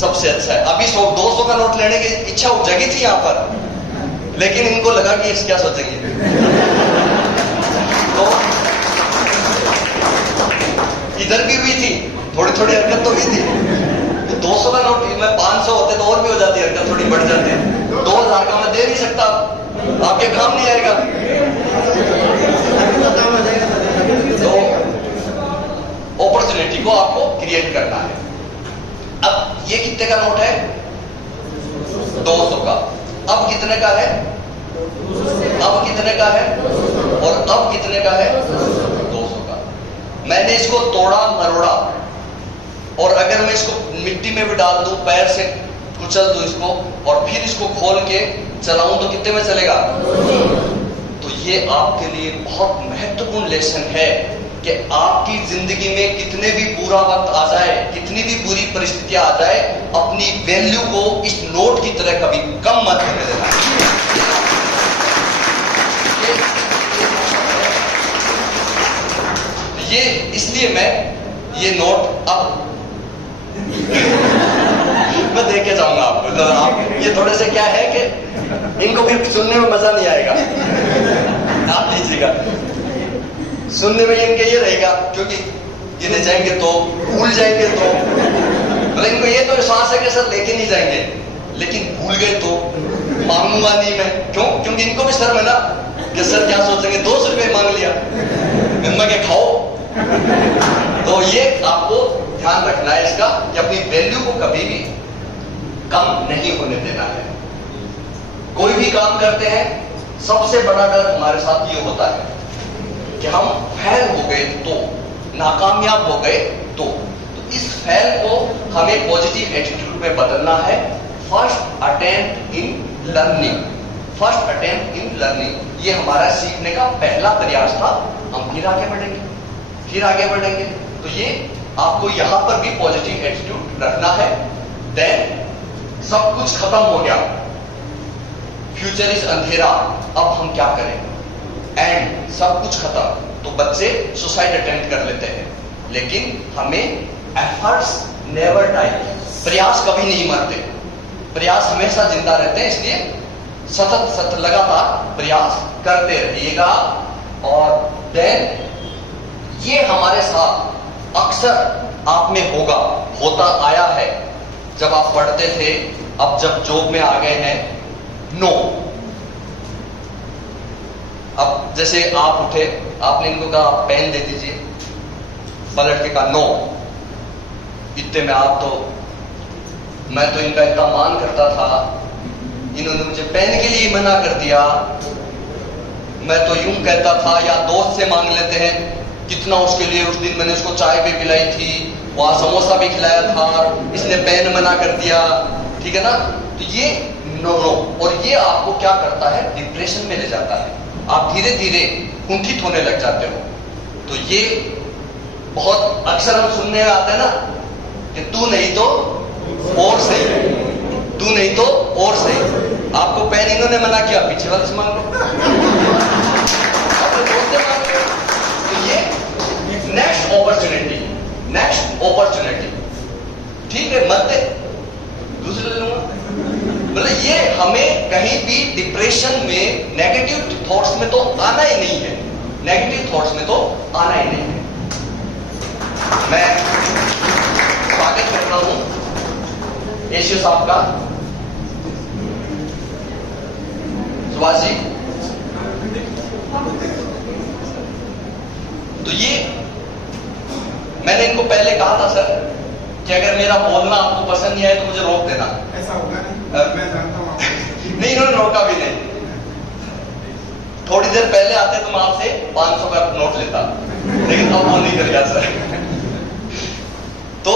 सबसे अच्छा है। अभी 100-200 का नोट लेने की इच्छा जगी थी यहां पर, लेकिन इनको लगा कि इस क्या सोचेंगे। तो इधर भी हुई थी, थोड़ी थोड़ी हरकत तो हुई थी। तो 200 का नोट में 500 होते तो और भी हो जाती, हरकत थोड़ी बढ़ जाती। 2000 का मैं दे नहीं सकता, आपके काम नहीं आएगा। तो अपॉर्चुनिटी को आपको क्रिएट करना है। अब ये कितने का नोट है? 200 का। अब कितने का है? अब कितने का है? और अब कितने का है? 200 का। मैंने इसको तोड़ा मरोड़ा, और अगर मैं इसको मिट्टी में भी डाल दूं, पैर से कुचल दूं इसको, और फिर इसको खोल के चलाऊं तो कितने में चलेगा? तो ये आपके लिए बहुत महत्वपूर्ण लेसन है कि आपकी जिंदगी में कितने भी बुरा वक्त आ जाए, कितनी भी बुरी परिस्थितियां आ जाए, अपनी वैल्यू को इस नोट की तरह कभी कम मत होने देना। ये इसलिए मैं ये नोट अब मैं दे के जाऊंगा आपको। तो आप ये थोड़े से क्या है कि इनको फिर सुनने में मजा नहीं आएगा, आप दीजिएगा। सुनने में इनके ये रहेगा, क्योंकि ये ले जाएंगे तो भूल जाएंगे, तो मतलब इनको ये तो विश्वास है कि सर लेके नहीं जाएंगे, लेकिन भूल गए तो मांगूंगा नहीं मैं। क्यों? क्योंकि इनको भी शर्म है ना कि सर क्या सोचेंगे, 200 रुपये मांग लिया, मैं के खाओ। तो ये आपको ध्यान रखना है इसका कि अपनी वैल्यू को कभी भी कम नहीं होने देना है। कोई भी काम करते हैं, सबसे बड़ा डर हमारे साथ ये होता है कि हम फेल हो गए तो, नाकामयाब हो गए तो इस फेल को हमें पॉजिटिव एटीट्यूड में बदलना है। First attempt in learning, first attempt in learning, ये हमारा सीखने का पहला प्रयास था। हम फिर आगे बढ़ेंगे, फिर आगे बढ़ेंगे। तो ये आपको यहां पर भी पॉजिटिव एटीट्यूड रखना है। देन सब कुछ खत्म हो गया, फ्यूचर इज अंधेरा, अब हम क्या करें? एंड सब कुछ खत्म, तो बच्चे सुसाइड अटेम्प्ट कर लेते हैं। लेकिन हमें एफर्ट्स नेवर डाई, प्रयास कभी नहीं मरते, प्रयास हमेशा जिंदा रहते हैं। इसलिए सतत लगातार प्रयास करते रहिएगा। और देन ये हमारे साथ अक्सर आप में होगा, होता आया है। जब आप पढ़ते थे, अब जब जॉब में आ गए हैं, नो। अब जैसे आप उठे, आपने इनको कहा पेन दे दीजिए, पलट के कहा नो, इतने में आप तो मैं तो इनका इतना मान करता था, इन्होंने मुझे पेन के लिए मना कर दिया। मैं तो यूं कहता था या दोस्त से मांग लेते हैं, कितना उसके लिए उस दिन मैंने उसको चाय भी पिलाई थी, वहां समोसा भी खिलाया था, इसने पेन मना कर दिया, ठीक है ना। तो ये नो, और ये आपको क्या करता है, डिप्रेशन में ले जाता है। आप धीरे धीरे कुंठित होने लग जाते हो। तो ये बहुत अक्सर हम सुनने में आते हैं ना कि तू नहीं तो और सही, तू नहीं तो और सही। आपको पेन इन्होंने मना किया, पीछे वाले से मांग लो, अपने दोस्त से मांग लो। तो ये नेक्स्ट अपॉर्चुनिटी, नेक्स्ट अपॉर्चुनिटी, ठीक है, मत दे, दूसरे ले लूंगा। मतलब ये हमें कहीं भी डिप्रेशन में, नेगेटिव थॉट्स में तो आना ही नहीं है, नेगेटिव थॉट्स में तो आना ही नहीं है। मैं स्वागत करता हूं एशियो साहब का, सुभाष जी। तो ये मैंने इनको पहले कहा था सर कि अगर मेरा बोलना आपको पसंद नहीं आए तो मुझे रोक देना। ऐसा होगा नहीं, मैं जानता हूँ नहीं, इन्होंने रोका भी नहीं। थोड़ी देर पहले आते तो मैं आपसे 500 का नोट लेता, लेकिन अब वो नहीं करेगा सर। तो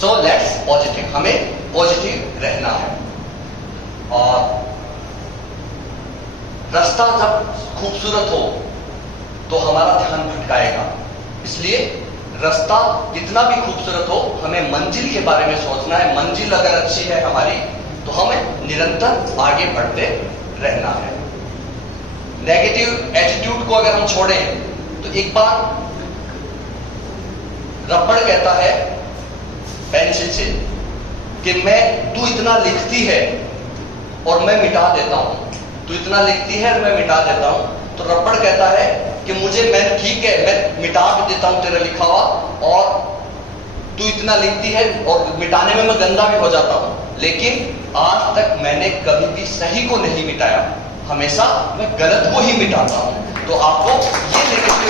सो लेट्स पॉजिटिव, हमें पॉजिटिव रहना है। और रास्ता जब खूबसूरत हो तो हमारा ध्यान भटकाएगा, इसलिए रास्ता कितना भी खूबसूरत हो, हमें मंजिल के बारे में सोचना है। मंजिल अगर अच्छी है हमारी तो हमें निरंतर आगे बढ़ते रहना है। नेगेटिव एटीट्यूड को अगर हम छोड़ें तो एक बार रबड़ कहता है पेंसिल से कि तू इतना लिखती है और मैं मिटा देता हूं, तू इतना लिखती है और मैं मिटा देता हूं। तो रबड़ कहता है कि मैं ठीक है, मैं मिटा भी देता हूं तेरा लिखा हुआ, और तू इतना लिखती है और मिटाने में मैं गंदा भी हो जाता हूं, लेकिन आज तक मैंने कभी भी सही को नहीं मिटाया, हमेशा मैं गलत को ही मिटाता हूं। तो आपको ये नेगेटिव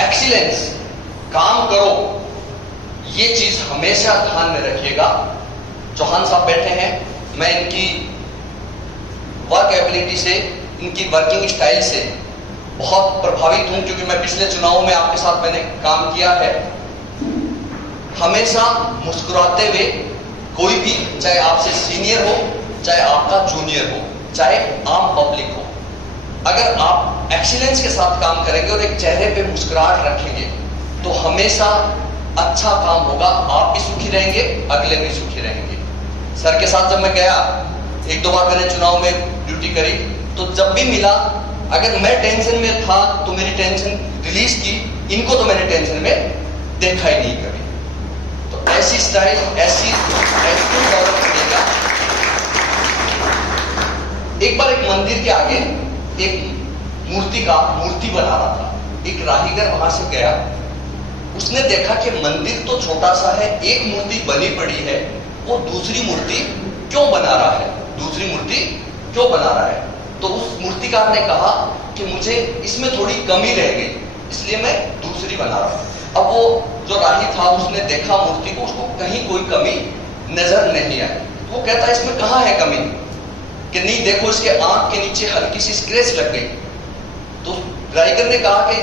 एक्सीलेंस, काम करो, ये चीज हमेशा ध्यान में रखिएगा। चौहान साहब बैठे हैं, मैं इनकी वर्क एबिलिटी से, इनकी वर्किंग स्टाइल से बहुत प्रभावित हूं, क्योंकि मैं पिछले चुनावों में आपके साथ मैंने काम किया है। हमेशा मुस्कुराते हुए, कोई भी, चाहे आपसे सीनियर हो, चाहे आपका जूनियर हो, चाहे आम पब्लिक हो, अगर आप एक्सीलेंस के साथ काम करेंगे और एक चेहरे पे मुस्कुराहट रखेंगे तो हमेशा अच्छा काम होगा। आप भी सुखी रहेंगे, अगले भी सुखी रहेंगे। सर के साथ जब मैं गया, एक दो बार मैंने चुनाव में ड्यूटी करी, तो जब भी मिला, अगर मैं टेंशन में था तो मेरी टेंशन रिलीज की, इनको तो मैंने टेंशन में देखा ही नहीं कभी। तो ऐसी स्टाइल, ऐसी एटीट्यूड डेवलप करेगा। एक बार एक मंदिर के आगे एक मूर्ति बना रहा था, एक राहीगर वहां से गया, उसने देखा कि मंदिर तो छोटा सा है, एक मूर्ति बनी पड़ी है, वो दूसरी मूर्ति क्यों बना रहा है, दूसरी मूर्ति क्यों बना रहा है। तो उस मूर्तिकार ने कहा कि मुझे इसमें थोड़ी कमी रह गई, इसलिए मैं दूसरी बना रहा हूं। अब वो जो राही था, उसने देखा मूर्ति को, उसको कहीं कोई कमी नजर नहीं आई। तो वो कहता है इसमें कहां है कमी, कि नहीं देखो इसके आंख के नीचे हल्की सी स्क्रैच लग गई। तो राइगर ने कहा कि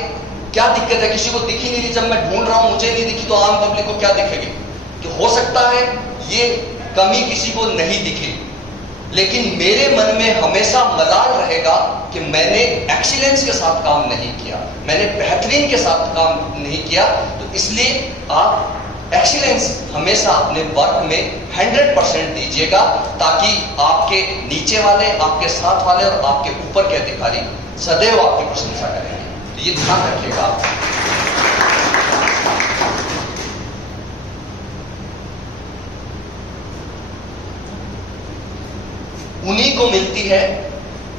क्या दिक्कत है, किसी को दिखी नहीं रही, जब मैं ढूंढ रहा हूं मुझे नहीं दिखी तो आम पब्लिक को क्या दिखेगी। कि हो सकता है ये कमी किसी को नहीं दिखी, लेकिन मेरे मन में हमेशा मलाल रहेगा कि मैंने एक्सीलेंस के साथ काम नहीं किया, मैंने बेहतरीन के साथ काम नहीं किया। तो इसलिए आप एक्सीलेंस हमेशा अपने वर्क में 100% दीजिएगा, ताकि आपके नीचे वाले, आपके साथ वाले और आपके ऊपर के अधिकारी सदैव आपकी प्रशंसा करेंगे। तो ये ध्यान रखिएगा। उन्हीं को मिलती है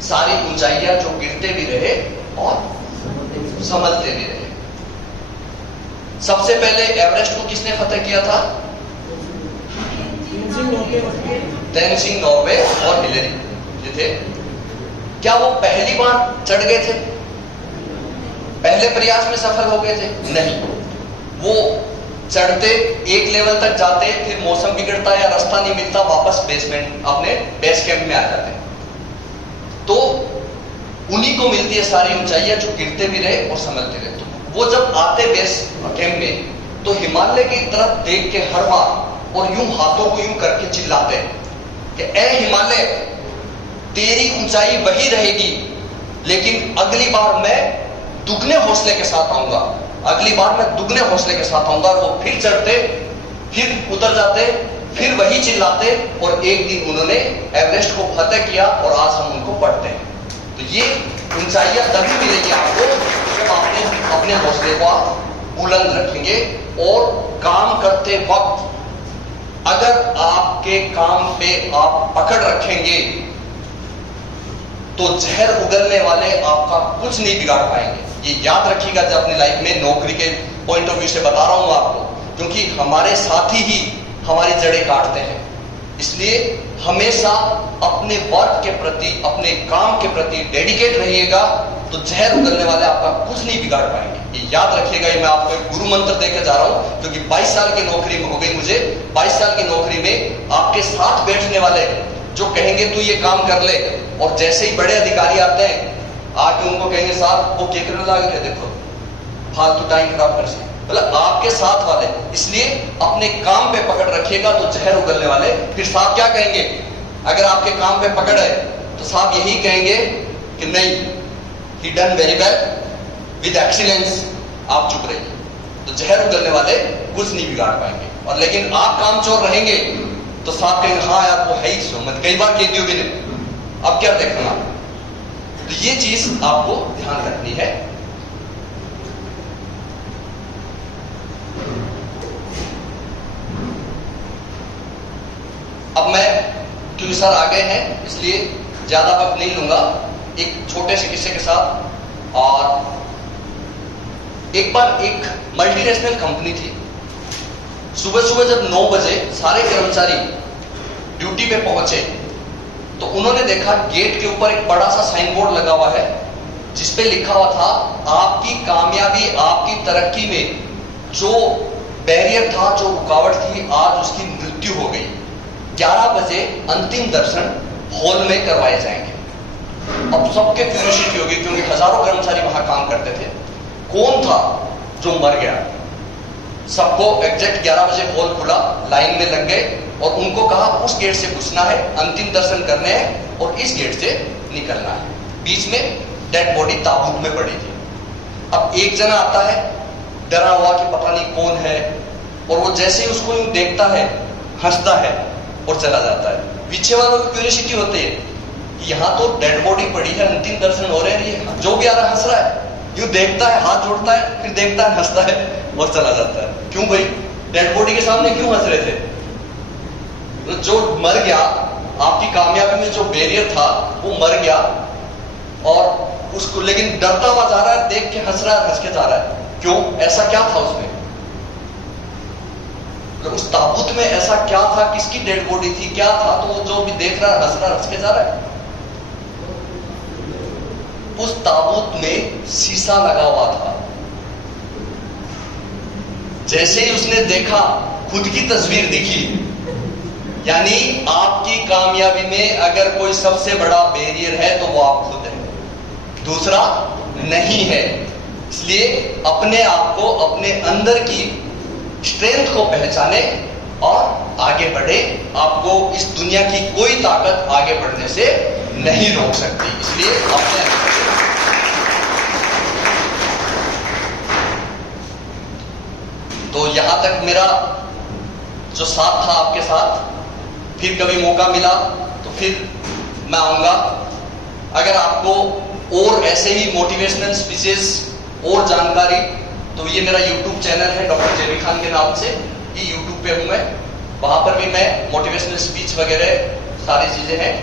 सारी ऊंचाइयां जो गिरते भी रहे और संभलते भी रहे। सबसे पहले एवरेस्ट को किसने फतह किया था? तेनजिंग नॉर्वे और हिलरी जो थे। क्या वो पहली बार चढ़ गए थे? पहले प्रयास में सफल हो गए थे? नहीं, वो चढ़ते एक लेवल तक जाते, फिर मौसम बिगड़ता या रास्ता नहीं मिलता, वापस बेसमेंट अपने बेस कैंप में आ जाते हैं। तो उन्हीं को मिलती है सारी ऊंचाइयां जो गिरते भी रहे और संभलते रहे। तो वो जब आते बेस कैंप में तो हिमालय की तरफ देख के हर बार और यूं हाथों को यूं करके चिल्लाते हैं कि ए हिमालय, तेरी ऊंचाई वही रहेगी, लेकिन अगली बार मैं दुगने हौसले के साथ आऊंगा, अगली बार मैं दुगने हौसले के साथ आऊंगा। वो फिर चढ़ते, फिर उतर जाते, फिर वही चिल्लाते, और एक दिन उन्होंने एवरेस्ट को फतेह किया और आज हम उनको पढ़ते हैं। तो ये ऊंचाइयां तभी मिलेगी आपको जब आपने अपने हौसले को आप बुलंद रखेंगे। और काम करते वक्त अगर आपके काम पे आप पकड़ रखेंगे तो जहर उगलने वाले आपका कुछ नहीं बिगाड़ पाएंगे। ये याद रखिएगा जब अपनी लाइफ में नौकरी के पॉइंट ऑफ व्यू से बता रहा हूं आपको, क्योंकि हमारे साथी ही हमारी जड़ें काटते हैं। इसलिए हमेशा अपने वर्क के प्रति, अपने काम के प्रति डेडिकेट रहिएगा, तो जहर उगलने वाले आपका कुछ नहीं बिगाड़ पाएंगे। ये याद रखिएगा। ये मैं आपको एक गुरु मंत्र देकर जा रहा हूं, क्योंकि 22 साल की नौकरी में हो गई मुझे। 22 साल की नौकरी में आपके साथ बैठने वाले जो कहेंगे तू ये काम कर ले, और जैसे ही बड़े अधिकारी आते हैं आके उनको कहेंगे साहब वो क्या करने लग रहे, देखो फालतू टाइम खराब कर से, मतलब आपके साथ वाले। इसलिए अपने काम पे पकड़ रखिएगा तो जहर उगलने वाले फिर साहब क्या कहेंगे, अगर आपके काम पे पकड़ है तो साहब यही कहेंगे कि नहीं, he done very well with excellence, आप चुप रहिए। तो जहर उगलने वाले कुछ नहीं बिगाड़ पाएंगे। और लेकिन आप कामचोर रहेंगे तो साहब कहेंगे हाँ यार वो है ही सो, मत कई बार कह दियो भी नहीं, अब क्या देखना। तो ये चीज आपको ध्यान रखनी है। अब मैं, क्योंकि सर आ गए हैं इसलिए ज्यादा वक्त नहीं लूंगा, एक छोटे से किस्से के साथ। और एक बार एक मल्टीनेशनल कंपनी थी, सुबह सुबह जब 9 बजे सारे कर्मचारी ड्यूटी पे पहुंचे तो उन्होंने देखा गेट के ऊपर एक बड़ा सा साइन बोर्ड लगा हुआ है जिसपे लिखा हुआ था आपकी कामयाबी, आपकी तरक्की में जो बैरियर था, जो रुकावट थी, आज उसकी मृत्यु हो गई। 11 बजे अंतिम दर्शन हॉल में करवाए जाएंगे। अब सबके क्यूरियोसिटी होगी, क्योंकि हजारों कर्मचारी वहां काम करते थे, कौन था जो मर गया। सबको एग्जैक्ट 11 बजे हॉल खुला, लाइन में लग गए और उनको कहा उस गेट से घुसना है, अंतिम दर्शन करने हैं और इस गेट से निकलना है। बीच में डेड बॉडी ताबूत में पड़ी थी। अब एक जना आता है डरा हुआ कि पता नहीं कौन है, और वो जैसे ही उसको यूं देखता है हंसता है और चला जाता है। पीछे वालों की क्यूरियोसिटी होती है कि यहाँ तो डेड बॉडी पड़ी है, अंतिम दर्शन हो रहे हैं, ये जो भी आ रहा हंस रहा है, यूं देखता है, हाथ जोड़ता है, फिर देखता है, हंसता है और चला जाता है। क्यों भाई, डेड बॉडी के सामने क्यों हंस रहे थे? तो जो मर गया, आपकी कामयाबी में जो बैरियर था वो मर गया, और उसको लेकिन डरता हुआ जा रहा है, देख के हंस रहा है, हंस के जा रहा है। क्यों? ऐसा क्या था उसमें? तो उस ताबूत में ऐसा क्या था, किसकी डेड बॉडी थी, क्या था? तो वो जो भी देख रहा है, हंस रहा है, हंस के जा रहा है। उस ताबूत में शीशा लगा हुआ था। जैसे ही उसने देखा, खुद की तस्वीर दिखी। यानी आपकी कामयाबी में अगर कोई सबसे बड़ा बैरियर है तो वो आप खुद हैं, दूसरा नहीं है। इसलिए अपने आप को, अपने अंदर की स्ट्रेंथ को पहचाने और आगे बढ़े। आपको इस दुनिया की कोई ताकत आगे बढ़ने से नहीं रोक सकती। इसलिए अपने तो यहां तक मेरा जो साथ था आपके साथ। फिर कभी मौका मिला तो फिर मैं आऊंगा। अगर आपको और ऐसे ही मोटिवेशनल स्पीचेस और जानकारी, तो ये मेरा YouTube चैनल है डॉक्टर जेबी खान के नाम से। ये YouTube पे हूं मैं, वहां पर भी मैं मोटिवेशनल स्पीच वगैरह सारी चीजें हैं।